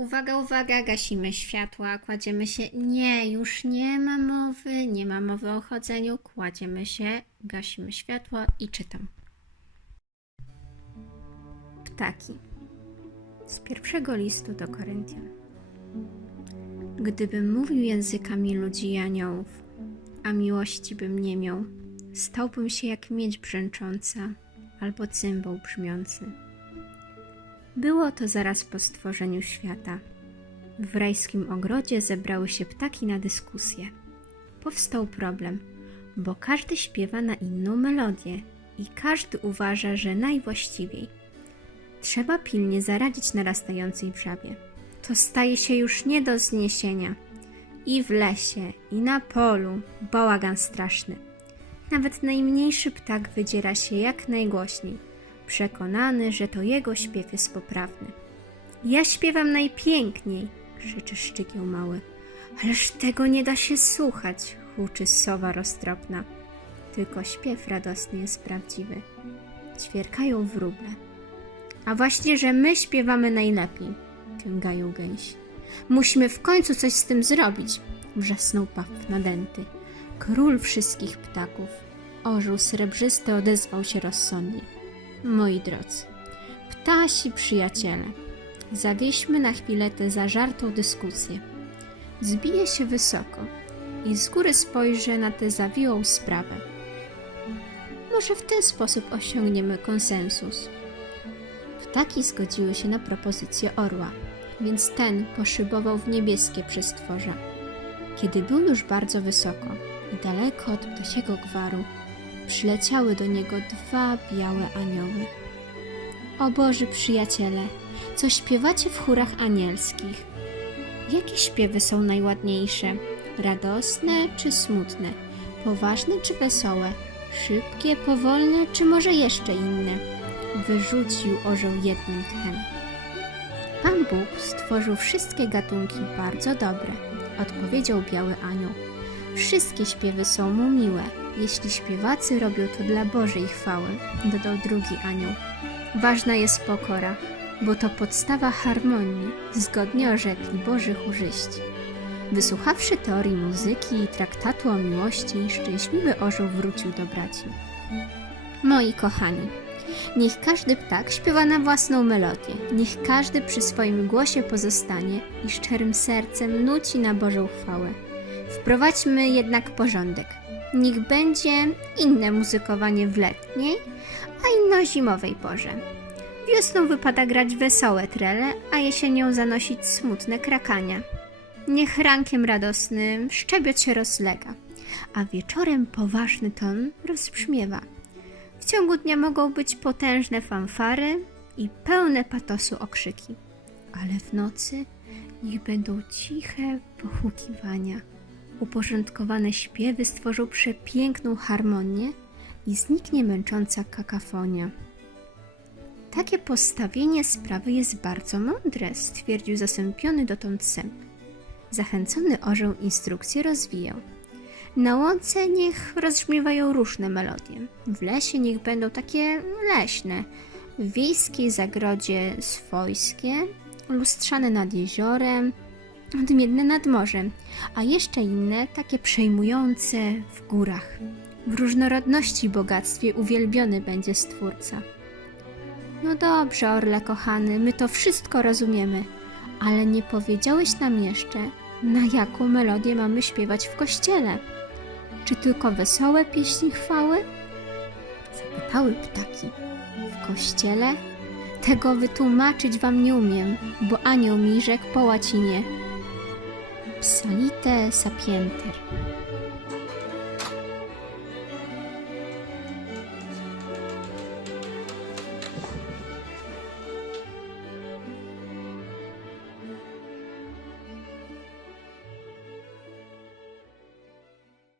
Uwaga, uwaga, gasimy światła, kładziemy się. Nie, już nie ma mowy o chodzeniu. Kładziemy się, gasimy światła i czytam. Ptaki. Z pierwszego listu do Koryntian. Gdybym mówił językami ludzi i aniołów, a miłości bym nie miał, stałbym się jak miedź brzęcząca albo cymbał brzmiący. Było to zaraz po stworzeniu świata. W rajskim ogrodzie zebrały się ptaki na dyskusję. Powstał problem, bo każdy śpiewa na inną melodię i każdy uważa, że najwłaściwiej. Trzeba pilnie zaradzić narastającej wrzawie. To staje się już nie do zniesienia. I w lesie, i na polu bałagan straszny. Nawet najmniejszy ptak wydziera się jak najgłośniej, przekonany, że to jego śpiew jest poprawny. Ja śpiewam najpiękniej, krzyczy szczygieł mały. Ależ tego nie da się słuchać, huczy sowa roztropna. Tylko śpiew radosny jest prawdziwy. Ćwierkają wróble. A właśnie, że my śpiewamy najlepiej, kęgają gęsi. Musimy w końcu coś z tym zrobić, wrzasnął paw nadęty. Król wszystkich ptaków, orzeł srebrzysty, odezwał się rozsądnie. Moi drodzy, ptasi przyjaciele, zawieźmy na chwilę tę zażartą dyskusję. Zbiję się wysoko i z góry spojrzę na tę zawiłą sprawę. Może w ten sposób osiągniemy konsensus. Ptaki zgodziły się na propozycję orła, więc ten poszybował w niebieskie przestworza. Kiedy był już bardzo wysoko i daleko od ptasiego gwaru, przyleciały do niego dwa białe anioły. O Boży przyjaciele, co śpiewacie w chórach anielskich? Jakie śpiewy są najładniejsze? Radosne czy smutne? Poważne czy wesołe? Szybkie, powolne czy może jeszcze inne? Wyrzucił orzeł jednym tchem. Pan Bóg stworzył wszystkie gatunki bardzo dobre, odpowiedział biały anioł. Wszystkie śpiewy są mu miłe, jeśli śpiewacy robią to dla Bożej chwały, dodał drugi anioł. Ważna jest pokora, bo to podstawa harmonii, zgodnie orzekli Boży chórzyści. Wysłuchawszy teorii muzyki i traktatu o miłości, szczęśliwy orzeł wrócił do braci. Moi kochani, niech każdy ptak śpiewa na własną melodię, niech każdy przy swoim głosie pozostanie i szczerym sercem nuci na Bożą chwałę. Wprowadźmy jednak porządek. Niech będzie inne muzykowanie w letniej, a inne o zimowej porze. Wiosną wypada grać wesołe trele, a jesienią zanosić smutne krakania. Niech rankiem radosnym szczebiot się rozlega, a wieczorem poważny ton rozbrzmiewa. W ciągu dnia mogą być potężne fanfary i pełne patosu okrzyki, ale w nocy niech będą ciche pohukiwania. Uporządkowane śpiewy stworzą przepiękną harmonię i zniknie męcząca kakafonia. Takie postawienie sprawy jest bardzo mądre, stwierdził zasępiony dotąd sęp. Zachęcony orzeł instrukcję rozwijał. Na łące niech rozbrzmiewają różne melodie. W lesie niech będą takie leśne, w wiejskiej zagrodzie swojskie, lustrzane nad jeziorem, odmienne nad morzem, a jeszcze inne takie przejmujące w górach. W różnorodności i bogactwie uwielbiony będzie Stwórca. No dobrze, orle kochany, my to wszystko rozumiemy, ale nie powiedziałeś nam jeszcze, na jaką melodię mamy śpiewać w kościele. Czy tylko wesołe pieśni chwały? Zapytały ptaki. W kościele? Tego wytłumaczyć wam nie umiem, bo anioł mi rzekł po łacinie. Psalite sapienter.